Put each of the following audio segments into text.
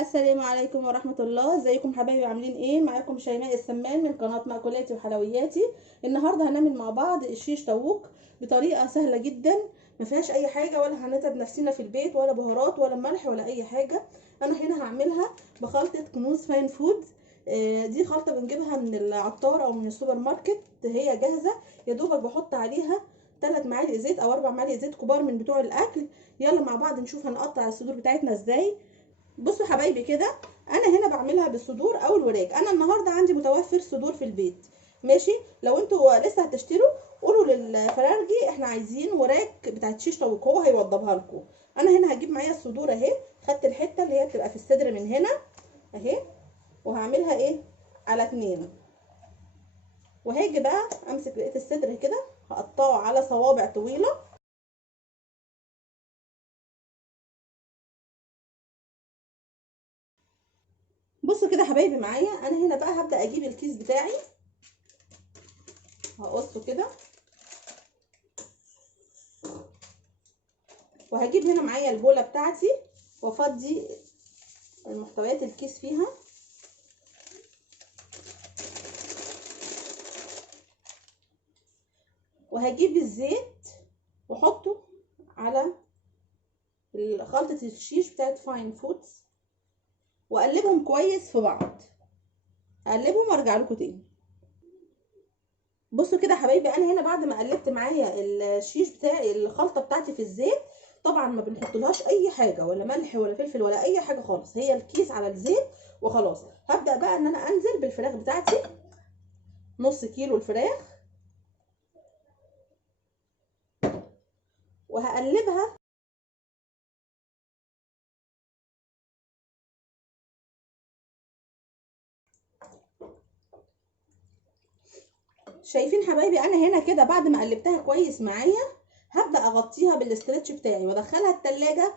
السلام عليكم ورحمة الله. ازيكم حبايبي؟ عاملين ايه؟ معاكم شيماء السمان من قناة مأكولاتي وحلوياتي. النهاردة هنعمل مع بعض الشيش طاووق بطريقة سهلة جدا، ما فيهاش اي حاجة ولا هنتعب نفسنا في البيت، ولا بهارات ولا ملح ولا اي حاجة. انا هنا هعملها بخلطة كنوز فاين فود. دي خلطة بنجيبها من العطار او من السوبر ماركت، هي جاهزة. يا دوبك بحط عليها 3 معالق زيت او 4 معالق زيت كبار من بتوع الاكل. يلا مع بعض نشوف هنقطع الصدور بتاعتنا ازاي. بصوا حبايبي كده، انا هنا بعملها بالصدور او الوراك. انا النهارده عندي متوفر صدور في البيت، ماشي. لو انتوا لسه هتشتروا قولوا للفرارجي احنا عايزين وراك بتاعت شيش طاووق، هو هيوضبها لكم. انا هنا هجيب معايا الصدور اهي، خدت الحته اللي هي بتبقى في الصدر من هنا اهي، وهعملها ايه على 2. وهاجي بقى امسك بقيه الصدر كده، هقطعه على صوابع طويله. بصوا كده حبايبي معايا، انا هنا بقى هبدا اجيب الكيس بتاعي، هقصه كده، وهجيب هنا معايا البوله بتاعتي وافضي المحتويات الكيس فيها. وهجيب الزيت واحطه على خلطة الشيش بتاعت فاين فودز، واقلبهم كويس في بعض. اقلبهم وارجع لكم تاني. بصوا كده حبايبي، انا هنا بعد ما قلبت معايا الشيش بتاعي الخلطة بتاعتي في الزيت، طبعا ما بنحطلهاش اي حاجة ولا ملح ولا فلفل ولا اي حاجة خالص، هي الكيس على الزيت وخلاص. هبدأ بقى ان انا انزل بالفراخ بتاعتي، نص كيلو الفراخ، وهقلبها. شايفين حبايبي؟ انا هنا كده بعد ما قلبتها كويس معايا، هبدا اغطيها بالاسترتش بتاعي وادخلها التلاجة.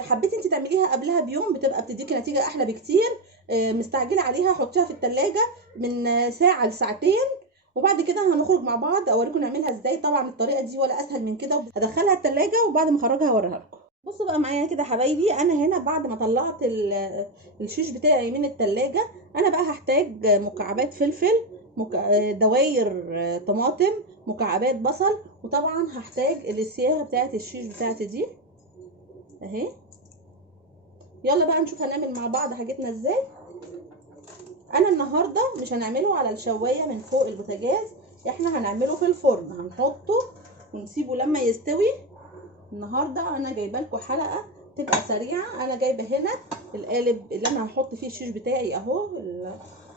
حبيتي انت تعمليها قبلها بيوم بتبقى بتديكي نتيجه احلى بكتير. مستعجله عليها، حطيها في التلاجة من ساعه لساعتين، وبعد كده هنخرج مع بعض اوريكم نعملها ازاي. طبعا الطريقه دي ولا اسهل من كده. هدخلها التلاجة وبعد ما اخرجها هوريها لكم. بصوا بقى معايا كده حبايبي، انا هنا بعد ما طلعت الشيش بتاعي من التلاجة، انا بقى هحتاج مكعبات فلفل، دواير طماطم، مكعبات بصل، وطبعا هحتاج السياهه بتاعت الشيش بتاعتي دي اهي. يلا بقى نشوف هنعمل مع بعض حاجتنا ازاي. انا النهارده مش هنعمله على الشوايه من فوق البوتاجاز، احنا هنعمله في الفرن، هنحطه ونسيبه لما يستوي. النهارده انا جايبه لكم حلقه تبقى سريعه. انا جايبه هنا القالب اللي انا هحط فيه الشيش بتاعي اهو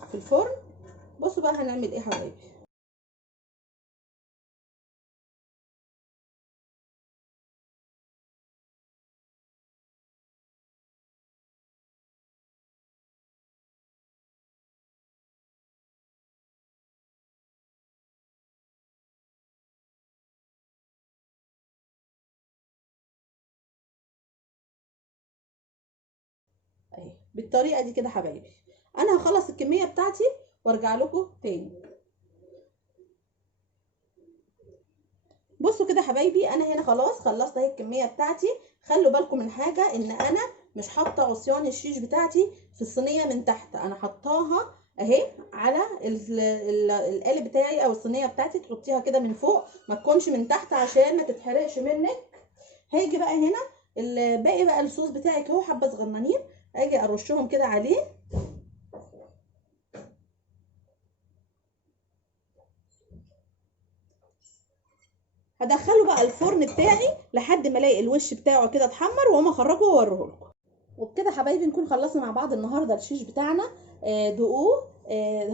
في الفرن. بصوا بقى هنعمل ايه حبايبي. اهي بالطريقه دي كده حبايبي. انا هخلص الكميه بتاعتي وارجع لكم تاني. بصوا كده حبايبي، انا هنا خلاص خلصت اهي الكميه بتاعتي. خلوا بالكم من حاجه، ان انا مش حاطه عصيان الشيش بتاعتي في الصينيه من تحت، انا حطاها اهي على القالب بتاعي او الصينيه بتاعتي. تحطيها كده من فوق، ما تكونش من تحت عشان ما تتحرقش منك. هاجي بقى هنا الباقي بقى الصوص بتاعك اهو، حبه صغننين اجي ارشهم كده عليه. هدخله بقى الفرن بتاعي لحد ما الاقي الوش بتاعه كده اتحمر، واقوم اخرجه واوريه لكم. وبكده حبايبي نكون خلصنا مع بعض النهارده الشيش بتاعنا. دوقوه،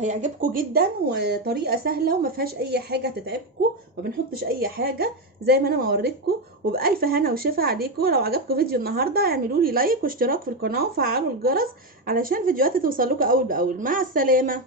هيعجبكم جدا، وطريقه سهله وما فيهاش اي حاجه تتعبكم، ما بنحطش اي حاجه زي ما انا ما وريتكم. وبالف هنا وشفا عليكم. لو عجبكم فيديو النهارده اعملوا لي لايك واشتراك في القناه وفعلوا الجرس علشان فيديوهاتي توصل لكم اول باول. مع السلامه.